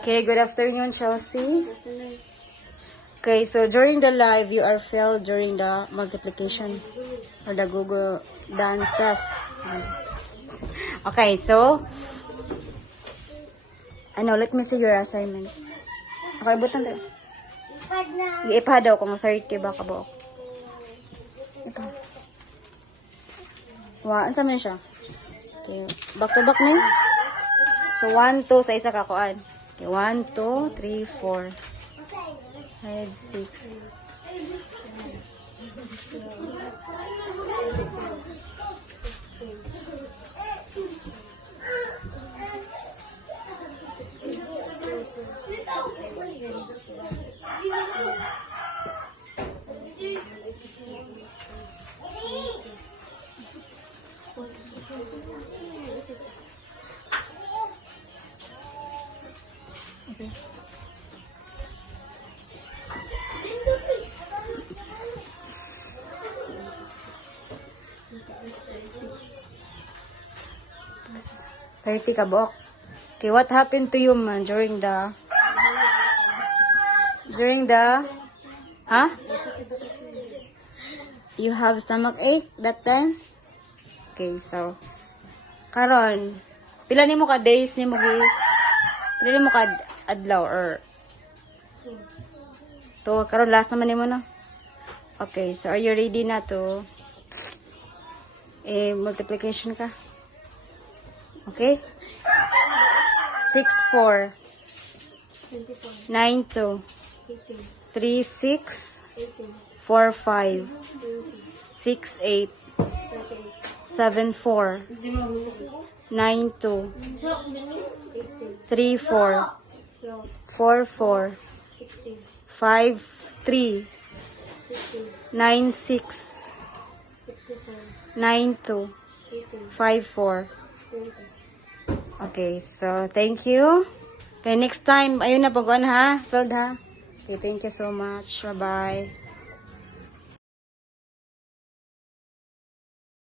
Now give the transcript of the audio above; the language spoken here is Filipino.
Okay, good afternoon, Chelsea. Okay, so during the live, you are failed during the multiplication or the Google Dance test. Okay, so, let me see your assignment. Okay, butan tayo. I-ipa daw kung 30 ba ka ba? Ipa. Saan man siya? Okay, back to back na yun. So, 1, 2 sa isa kakuan. Okay, 1, 2, 3, 4, 5, 6. Yes. 30 ka, Bok. Okay, what happened to you, man, during the, you have stomach ache that time? Okay, so, karon, pila ni mo ka days ni mo pila ni mo ka adlaw or to, karon last naman ni mo na. Okay, so are you ready na to multiplication ka? Okay? 6, 4, 9, 2, 3, 6, 4, 5, 6, 8, 7, 4, 9, 2, 3, 4, 4, 4, 5, 3, 9, 6, 9, 2, 5, 4. Okay, so thank you. Okay, next time, ayun na pag-on ha. Filled ha. Okay, thank you so much. Bye-bye.